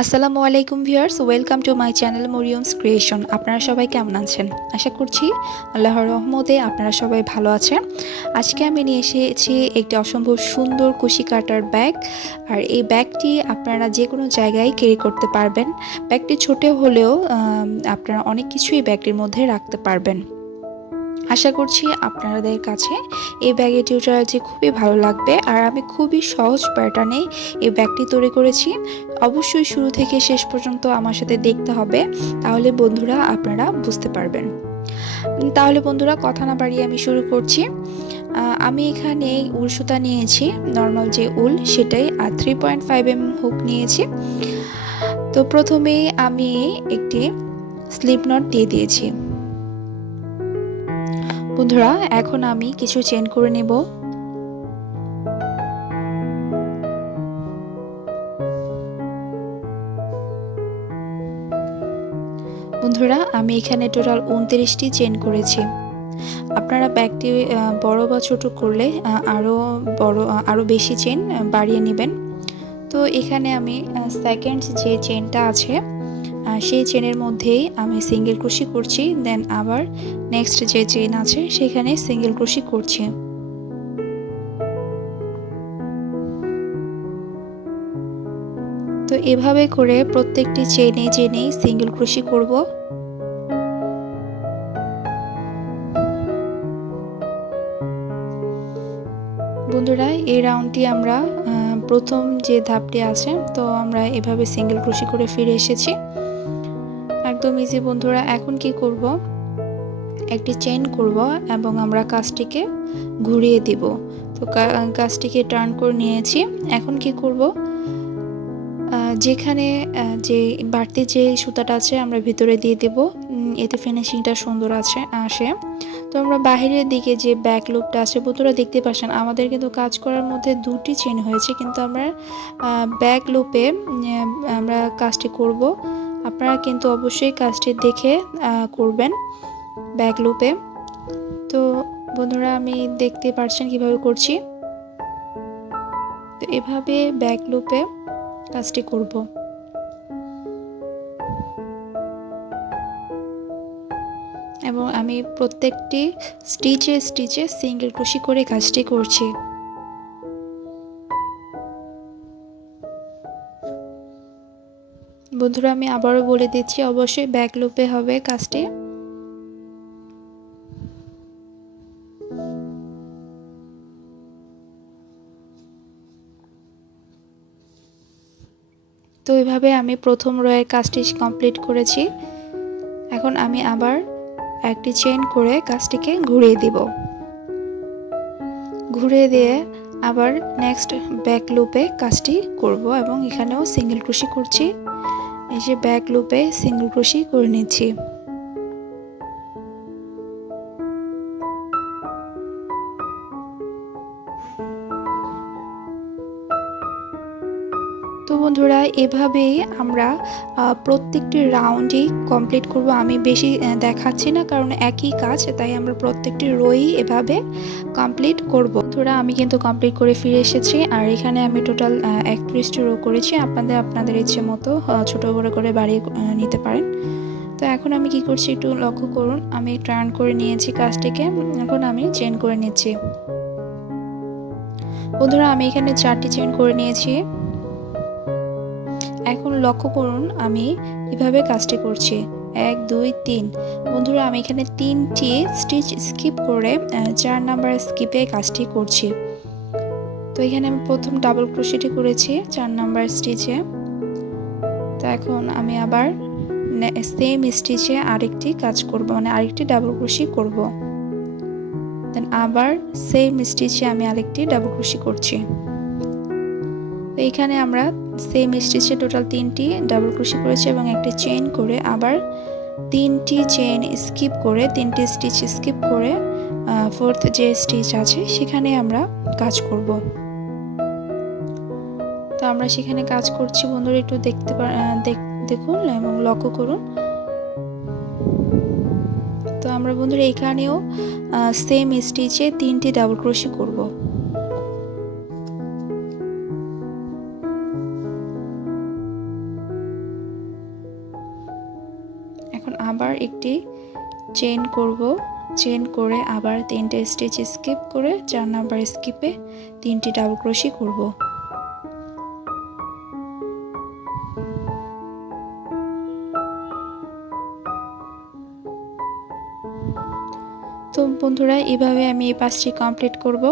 আসসালামু আলাইকুম viewers, welcome to my channel Maryam's creation. আপনারা সবাই কেমন আছেন? আশা করছি আল্লাহর রহমতে আপনারা সবাই ভালো আছেন। আজকে আমি নিয়ে এসেছি একটি অসম্ভব সুন্দর কুশি কাটার ব্যাগ। আর এই ব্যাগটি আপনারা যে কোনো জায়গায় ক্যারি করতে পারবেন। ব্যাগটি ছোট হলেও আপনারা অনেক কিছুই ব্যাগটির মধ্যে রাখতে পারবেন। আশা করছি আপনাদের কাছে এই ব্যাগের টিউটোরিয়ালটি খুবই ভালো লাগবে। আর আমি খুবই সহজ প্যাটার্নে এই ব্যাগটি তৈরি করেছি। অবশ্যই শুরু থেকে শেষ পর্যন্ত আমার সাথে দেখতে হবে, তাহলে বন্ধুরা আপনারা বুঝতে পারবেন। তাহলে বন্ধুরা কথা না বাড়িয়ে আমি শুরু করছি। আমি এখানে উল সুতা নিয়েছি, নর্মাল যে উল সেটাই, আর 3.5 হুক নিয়েছি। তো প্রথমেই আমি একটি স্লিপ নট দিয়ে দিয়েছি। বন্ধুরা এখন আমি কিছু চেন করে নেব। বন্ধুরা আমি এখানে টোটাল 29টি চেন করেছি। আপনারা ব্যাগটি বড় বা ছোট করলে আরও বেশি চেন বাড়িয়ে নেবেন। তো এখানে আমি সেকেন্ড যে চেনটা আছে সেই চেনের মধ্যেই আমি সিঙ্গেল ক্রোশি করছি, দেন আবার নেক্সট যে চেন আছে সেখানে সিঙ্গেল ক্রোশি করছি। তো এভাবে করে প্রত্যেকটি চেনেই সিঙ্গেল ক্রোশি করব। বন্ধুরা এই রাউন্ডটি আমরা প্রথম যে ধাপটি আছে, তো আমরা এভাবে সিঙ্গেল ক্রোশি করে ফিরে এসেছি। একদম ইজি বন্ধুরা। এখন কি করব, একটি চেইন করব এবং আমরা কাজটিকে ঘুরিয়ে দিব। তো কাজটিকে টার্ন করে নিয়েছি। এখন কি করব, যেখানে যে বাড়তি যে সুতাটা আছে আমরা ভিতরে দিয়ে দেব, এতে ফিনিশিংটা সুন্দর আসে। তো আমরা বাহিরের দিকে যে ব্যাক লুপটা আছে, বন্ধুরা দেখতে পাচ্ছেন আমাদের কিন্তু কাজ করার মধ্যে দুটি চেন হয়েছে, কিন্তু আমরা ব্যাক লুপে আমরা কাজটি করব। আপনারা কিন্তু অবশ্যই কাজটি দেখে করবেন ব্যাক লুপে। তো বন্ধুরা আমি দেখতে পাচ্ছেন কিভাবে করছি। তো এভাবে ব্যাক লুপে কাজটি করব। এবং আমি প্রত্যেকটি স্টিচে সিঙ্গেল ক্রোশি করে কাজটি করছি। বন্ধুরা আমি আবারও বলে দিচ্ছি, অবশ্যই ব্যাক লুপে হবে কাজটি। তো এইভাবে আমি প্রথম রোয়ের কাজটি কমপ্লিট করেছি। এখন আমি আবার একটি চেইন করে কাজটিকে ঘুরিয়ে দিব। ঘুরিয়ে দিয়ে আবার নেক্সট ব্যাক লুপে কাজটি করব এবং এখানেও সিঙ্গেল ক্রোশি করছি। এই যে ব্যাক লুপে সিঙ্গেল ক্রোশি করে নিচ্ছি। তো বন্ধুরা এভাবেই আমরা প্রত্যেকটি রাউন্ডই কমপ্লিট করব। আমি বেশি দেখাচ্ছি না, কারণ একই কাজ, তাই আমরা প্রত্যেকটি রোই এভাবে কমপ্লিট করব। বন্ধুরা আমি কিন্তু কমপ্লিট করে ফিরে এসেছি। আর এখানে আমি টোটাল 31টি রো করেছি। আপনাদের ইচ্ছে মতো ছোট বড় করে বাড়িয়ে নিতে পারেন। তো এখন আমি কি করছি একটু লক্ষ্য করুন, আমি টার্ন করে নিয়েছি কাজটিকে। এখন আমি চেইন করে নিচ্ছি। বন্ধুরা আমি এখানে 4টি চেইন করে নিয়েছি। এখন লক্ষ্য করুন আমি কিভাবে কাজটি করছি। 1 2 3। বন্ধুরা আমি এখানে 3টি স্টিচ স্কিপ করে 4 নাম্বার স্কিপে কাজটি করছি। তো এখানে আমি প্রথম ডাবল ক্রোশেটি করেছি 4 নাম্বার স্টিচে। তো এখন আমি আবার সেম স্টিচে আরেকটি কাজ করব, মানে আরেকটি ডাবল ক্রোশি করব। দেন আবার সেম স্টিচে আমি আরেকটি ডাবল ক্রোশি করছি। তো এখানে আমরা সেম স্টিচে টোটাল 3টি ডাবল ক্রোশি করেছি এবং একটি চেইন করে আবার 3টি চেইন স্কিপ করে 3টি স্টিচ স্কিপ করে ফোর্থ যে স্টিচ আছে সেখানে আমরা কাজ করব। তো আমরা সেখানে কাজ করছি বন্ধুরা, একটু দেখুন এবং লক্ষ্য করুন। তো আমরা বন্ধুরা এখানেও সেম স্টিচে 3টি ডাবল ক্রোশি করব। এখন আবার একটি চেইন করব, চেইন করে আবার 3টে স্টিচ স্কিপ করে 4 নাম্বার স্কিপে 3টি ডাবল ক্রোশি করব। তো বন্ধুরা এইভাবে আমি এই 5টি কমপ্লিট করব।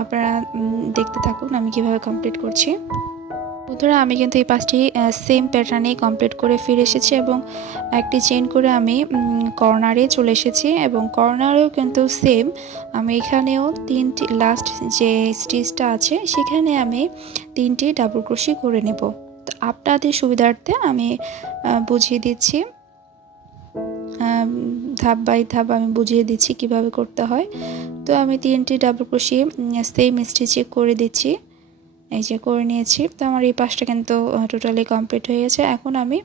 আপনারা দেখতে থাকুন আমি কিভাবে কমপ্লিট করছি। বন্ধুরা আমি কিন্তু এই 5টি সেম প্যাটার্নেই কমপ্লিট করে ফিরে এসেছি এবং একটি চেইন করে আমি কর্নারে চলে এসেছি এবং কর্নারেও কিন্তু সেম আমি এখানেও 3টি লাস্ট যে স্টিচটা আছে সেখানে আমি 3টি ডাবল ক্রোশি করে নেব। তো আপনাদের সুবিধার্থে আমি বুঝিয়ে দিচ্ছি, ধাপ বাই ধাপ আমি বুঝিয়ে দিচ্ছি কিভাবে করতে হয়। তো আমি 3টি ডাবল ক্রোশি সেম স্টিচে করে দিচ্ছি, এই যে করে নিয়েছি। তো আমার এই পাশটা কিন্তু টোটালি কমপ্লিট হয়ে গেছে। এখন আমি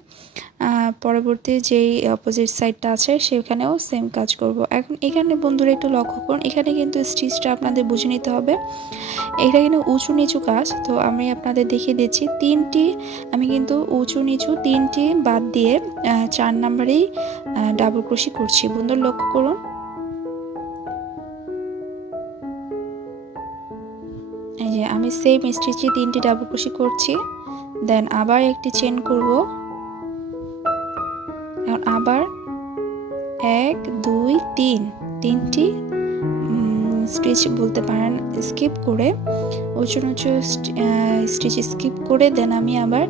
পরবর্তী যেই অপোজিট সাইডটা আছে সেখানেও সেম কাজ করব। এখন এখানে বন্ধুরা একটু লক্ষ্য করুন, এখানে কিন্তু স্টিচটা আপনাদের বুঝে নিতে হবে, এটা কিন্তু উঁচু নিচু কাজ। তো আমি আপনাদের দেখিয়ে দিচ্ছি, 3টি আমি কিন্তু উঁচু নিচু 3টি বাদ দিয়ে 4 নাম্বারেই ডাবল ক্রোশি করছি। বন্ধুরা লক্ষ্য করুন, এই যে আমি সেম স্টিচে 3টি ডাবল ক্রোশি করছি, দেন আবার একটি চেইন করব। এখন আবার 1 2 3 3টি স্টিচ বলতে পারেন স্কিপ করে, উঁচু নিচু স্টিচ স্কিপ করে দেন আমি আবার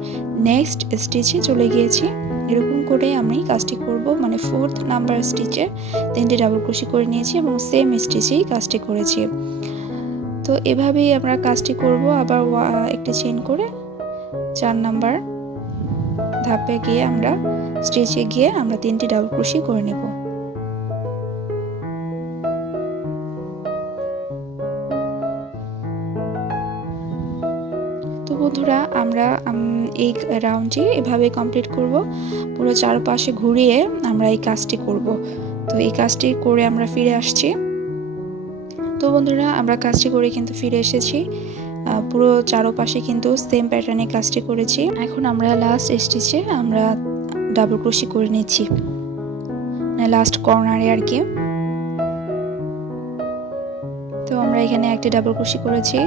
নেক্সট স্টিচে চলে গিয়েছি। এরকম করে আমি কাজটি করব, মানে 4th নাম্বার স্টিচে 3টি ডাবল ক্রোশি করে নিয়েছি এবং সেম স্টিচেই কাজটি করেছি। তো এভাবেই আমরা কাজটি করব। আবার একটি চেইন করে 4 নাম্বার ধাপে গিয়ে আমরা স্টিচে গিয়ে আমরা 3টি ডাবল ক্রোশি করে নেব। তো বন্ধুরা আমরা এই রাউন্ডটি এভাবে কমপ্লিট করব, পুরো চারপাশে ঘুরিয়ে আমরা এই কাজটি করব। তো এই কাজটি করে আমরা ফিরে আসছি। তো বন্ধুরা আমরা কাজটি করে কিন্তু ফিরে এসেছি, পুরো চারপাশে কিন্তু সেম প্যাটার্নে কাজটি করেছি। এখন আমরা লাস্ট স্টিচে আমরা ডাবল ক্রোশি করে নিচ্ছি, মানে লাস্ট কর্নারে আর কি। তো আমরা এখানে একটি ডাবল ক্রোশি করেছি,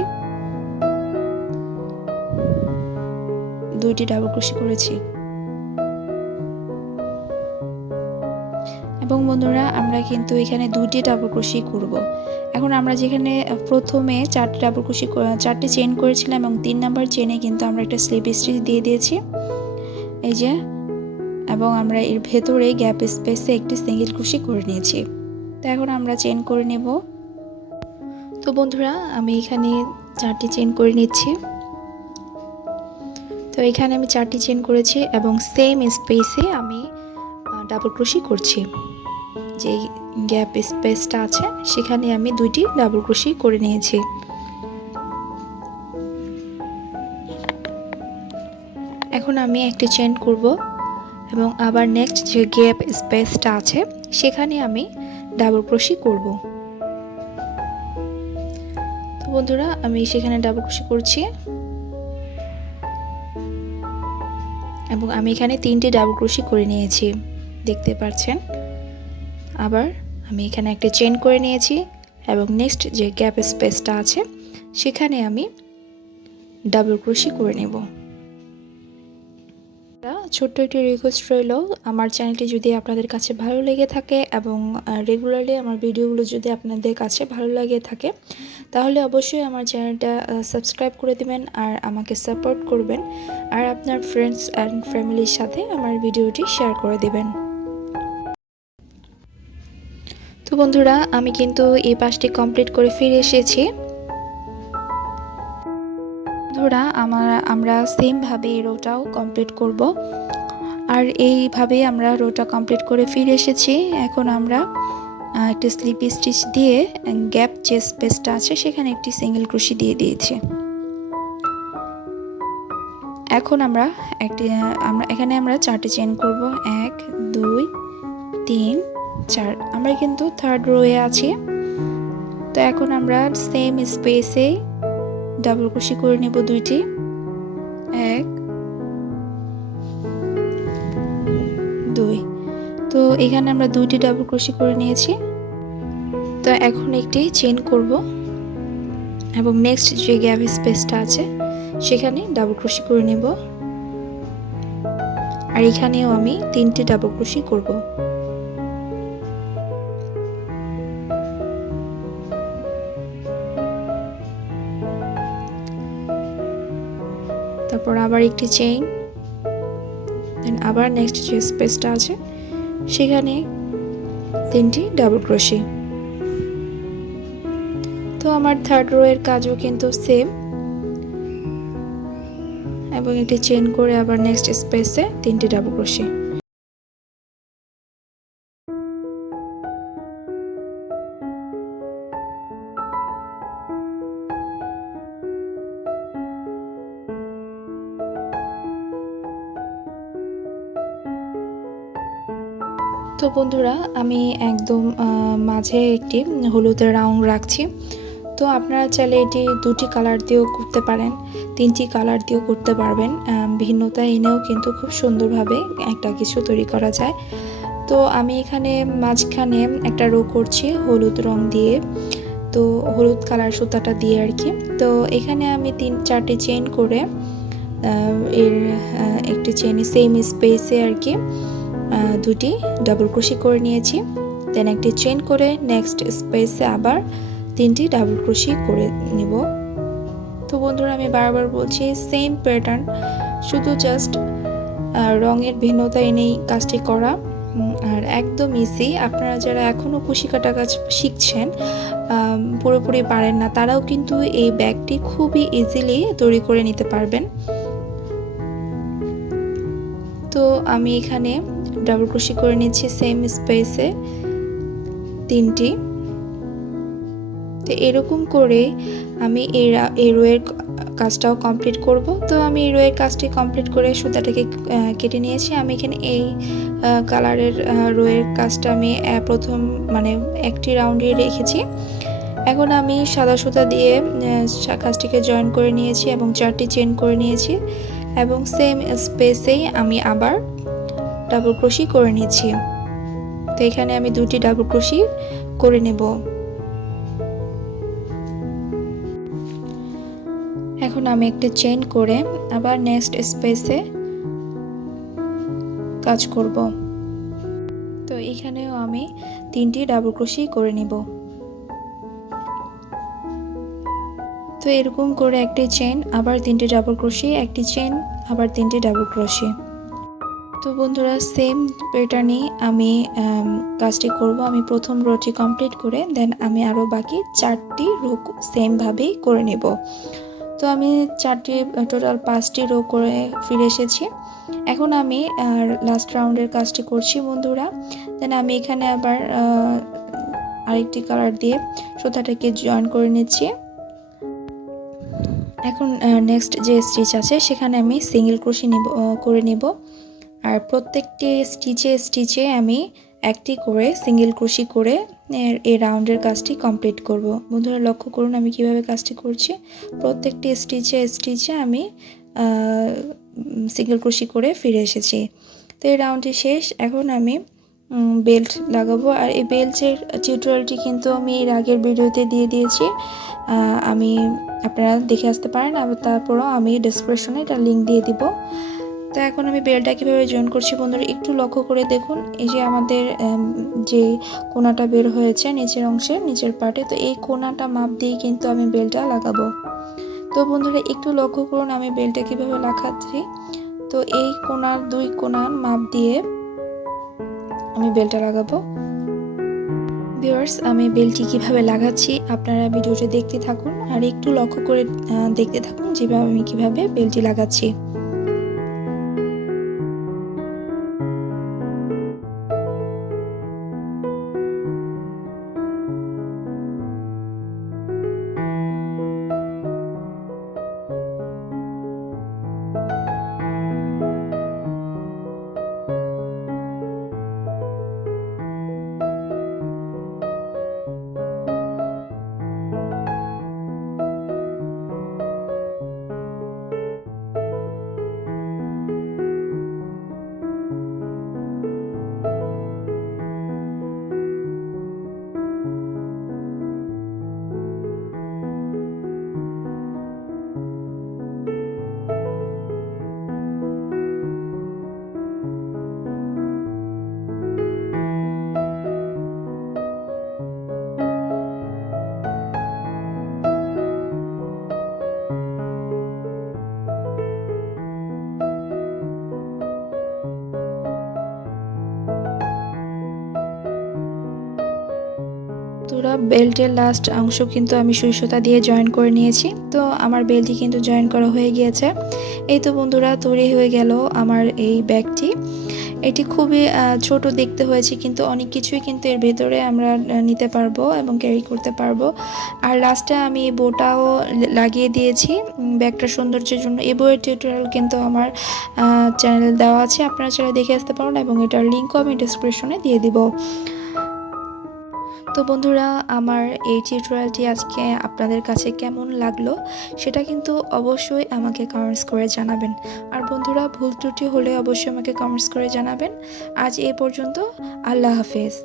2টি ডাবল ক্রোশি করেছি এবং বন্ধুরা আমরা কিন্তু এখানে 2টি ডাবল ক্রোশি করব। এখন আমরা যেখানে প্রথমে 4টি ডাবল ক্রোশি 4টি চেইন করেছিলাম এবং 3 নাম্বার চেইনে কিন্তু আমরা একটা স্লিপ স্টিচ দিয়ে দিয়েছি, এই যে, এবং আমরা এর ভেতরে গ্যাপ স্পেসে একটি সিঙ্গেল ক্রোশি করে নিয়েছি। তো এখন আমরা চেইন করে নেব। তো বন্ধুরা আমি এখানে 4টি চেইন করে নিচ্ছি। তো এখানে আমি 4টি চেইন করেছি এবং সেম স্পেসে আমি ডাবল ক্রোশি করছি, যে গ্যাপ স্পেসটা আছে সেখানে আমি 2টি ডাবল ক্রোশি করে নিয়েছি। এখন আমি একটি চেইন করব এবং আবার নেক্সট যে গ্যাপ স্পেসটা আছে সেখানে আমি ডাবল ক্রোশি করব। তো বন্ধুরা আমি সেখানে ডাবল ক্রোশি করছি এবং আমি এখানে 3টি ডাবল ক্রোশি করে নিয়েছি, দেখতে পাচ্ছেন। আবার আমি এখানে একটা চেইন করে নিয়েছি এবং নেক্সট যে গ্যাপ স্পেসটা আছে সেখানে আমি ডাবল ক্রোশি করে নেব। ছোট্ট একটি রিকোয়েস্ট রইল, আমার চ্যানেলটি যদি আপনাদের কাছে ভালো লেগে থাকে এবং রেগুলারলি আমার ভিডিওগুলো যদি আপনাদের কাছে ভালো লাগে থাকে তাহলে অবশ্যই আমার চ্যানেলটা সাবস্ক্রাইব করে দিবেন আর আমাকে সাপোর্ট করবেন, আর আপনার ফ্রেন্ডস অ্যান্ড ফ্যামিলির সাথে আমার ভিডিওটি শেয়ার করে দিবেন। তো বন্ধুরা আমি কিন্তু এই পাশটি কমপ্লিট করে ফিরে এসেছি। বন্ধুরা আমরা সেম ভাবে এই রোটাও কমপ্লিট করব, আর এইভাবেই আমরা রোটা কমপ্লিট করে ফিরে এসেছি। এখন আমরা একটা স্লিপ স্টিচ দিয়ে গ্যাপ যে স্পেসটা আছে সেখানে একটি সিঙ্গেল ক্রোশি দিয়ে দিয়েছি। এখন আমরা এখানে আমরা 4টি চেইন করব, 1 2 3 4। আমরা কিন্তু 3rd রোয়ে আছি। তো এখন আমরা সেম স্পেসে ডাবল ক্রোশি করে নেব 2টি, 1 2। তো এখানে আমরা 2টি ডাবল ক্রোশি করে নিয়েছি। তো এখন একটি চেইন করব এবং নেক্সট যে গ্যাপ স্পেসটা আছে সেখানে ডাবল ক্রোশি করে নেব। আর এখানেও আমি 3টি ডাবল ক্রোশি করব। তারপর আবার একটি চেইন, দেন আবার নেক্সট যে স্পেসটা আছে সেখানে 3টি ডাবল ক্রোশি। তো আমার থার্ড রো এর কাজও কিন্তু সেম, এবং একটি চেইন করে আবার নেক্সট স্পেসে 3টি ডাবল ক্রোশি। তো বন্ধুরা, আমি একদম মাঝে একটি হলুদের রাউন্ড রাখছি। তো আপনারা চাইলে এটি 2টি কালার দিয়েও করতে পারেন, 3টি কালার দিয়েও করতে পারবেন। ভিন্নতা এনেও কিন্তু খুব সুন্দরভাবে একটা কিছু তৈরি করা যায়। তো আমি এখানে মাঝখানে একটা রো করছি হলুদ রং দিয়ে, তো হলুদ কালার সুতাটা দিয়ে আর কি। তো এখানে আমি 3-4টি চেইন করে এর একটি চেইন সেম স্পেসে আর কি 2টি ডাবল ক্রোশি করে নিয়েছি। দেন একটি চেইন করে নেক্সট স্পেসে আবার 3টি ডাবল ক্রোশি করে নেব। তো বন্ধুরা, আমি বারবার বলছি সেম প্যাটার্ন, শুধু জাস্ট রঙের ভিন্নতা এনেই কাজটি করা। আর একদম ইজি। আপনারা যারা এখনও কুশি কাটা কাজ শিখছেন, পুরোপুরি পারেন না, তারাও কিন্তু এই ব্যাগটি খুবই ইজিলি তৈরি করে নিতে পারবেন। তো আমি এখানে ডাবল ক্রোশি করে নিচ্ছি সেম স্পেসে 3টি। তো এরকম করে আমি এই রোয়ের কাজটাও কমপ্লিট করব। তো আমি এই রোয়ের কাজটি কমপ্লিট করে সুতাটাকে কেটে নিয়েছি। আমি এখানে এই কালারের রোয়ের কাজটা আমি প্রথম মানে একটি রাউন্ডে রেখেছি। এখন আমি সাদা সুতা দিয়ে কাজটিকে জয়েন করে নিয়েছি এবং 4টি চেইন করে নিয়েছি, এবং সেম স্পেসেই আমি আবার ডাবল ক্রোশি করে নিয়েছি। তো এখানে আমি 2টি ডাবল ক্রোশি করে নেব। এখন আমি একটা চেইন করে আবার নেক্সট স্পেসে কাজ করব। তো এখানেও আমি 3টি ডাবল ক্রোশি করে নিব। তো এরকম করে একটি চেইন, আবার 3টি ডাবল ক্রোশি, একটি চেইন, আবার 3টি ডাবল ক্রোশি। তো বন্ধুরা, সেম প্যাটার্নে আমি কাজটি করব। আমি প্রথম রোটি কমপ্লিট করে দেন আমি আরও বাকি 4টি রো সেম ভাবেই করে নেব। তো আমি টোটাল 5টি রো করে ফিরে এসেছি। এখন আমি লাস্ট রাউন্ডের কাজটি করছি বন্ধুরা। দেন আমি এখানে আবার আরেকটি কালার দিয়ে সুতাটাকে জয়েন করে নিচ্ছি। এখন নেক্সট যে স্টিচ আছে সেখানে আমি সিঙ্গেল ক্রোশি করে নেব। আর প্রত্যেকটি স্টিচে আমি একটি করে সিঙ্গেল ক্রোশি করে এই রাউন্ডের কাজটি কমপ্লিট করব। বন্ধুরা, লক্ষ্য করুন আমি কিভাবে কাজটি করছি। প্রত্যেকটি স্টিচে আমি সিঙ্গেল ক্রোশি করে ফিরে এসেছি। তো এই রাউন্ডটি শেষ। এখন আমি বেল্ট লাগাবো। আর এই বেল্টের টিউটোরিয়ালটি কিন্তু আমি এর আগের ভিডিওতে দিয়ে দিয়েছি, আপনারা দেখে আসতে পারেন। আবার তারপরও আমি ডেসক্রিপশনে এটা লিঙ্ক দিয়ে দিব। তো এখন আমি বেল্টটা কীভাবে জয়েন করছি বন্ধুরা একটু লক্ষ্য করে দেখুন। এই যে আমাদের যে কোনাটা বের হয়েছে নিচের পার্টে, তো এই কোনাটা মাপ দিয়ে কিন্তু আমি বেল্টটা লাগাবো। তো বন্ধুরা একটু লক্ষ্য করুন আমি বেল্টটা কীভাবে লাগাচ্ছি। তো এই কোনার 2 কোনার মাপ দিয়ে আমি বেল্টটা লাগাবো। ভিউয়ার্স, আমি বেল্টটি কিভাবে লাগাচ্ছি আপনারা ভিডিওটি দেখতে থাকুন, আর একটু লক্ষ্য করে দেখতে থাকুন যেভাবে আমি কিভাবে বেল্টটি লাগাচ্ছি। বন্ধুরা বেল্টের লাস্ট অংশ কিন্তু আমি সুই সুতা দিয়ে জয়েন করে নিয়েছি। তো আমার বেল্টটি কিন্তু জয়েন করা হয়ে গিয়েছে। এই তো বন্ধুরা তৈরি হয়ে গেল আমার এই ব্যাগটি। এটি খুবই ছোট দেখতে হয়েছে, কিন্তু অনেক কিছুই কিন্তু এর ভেতরে আমরা নিতে পারবো এবং ক্যারি করতে পারবো। আর লাস্টে আমি বোটাও লাগিয়ে দিয়েছি ব্যাগটার সৌন্দর্যের জন্য। এই বইয়ের টিউটোরিয়াল কিন্তু আমার চ্যানেলে দেওয়া আছে, আপনারা চাইলে দেখে আসতে পারেন এবং এটার লিঙ্কও আমি ডিসক্রিপশনে দিয়ে দিব। তো বন্ধুরা, আমার এই টিউটোরিয়ালটি আজকে আপনাদের কাছে কেমন লাগলো সেটা কিন্তু অবশ্যই আমাকে কমেন্টস করে জানাবেন। আর বন্ধুরা, ভুল ত্রুটি হলে অবশ্যই আমাকে কমেন্টস করে জানাবেন। আজ এই পর্যন্ত, আল্লাহ হাফেজ।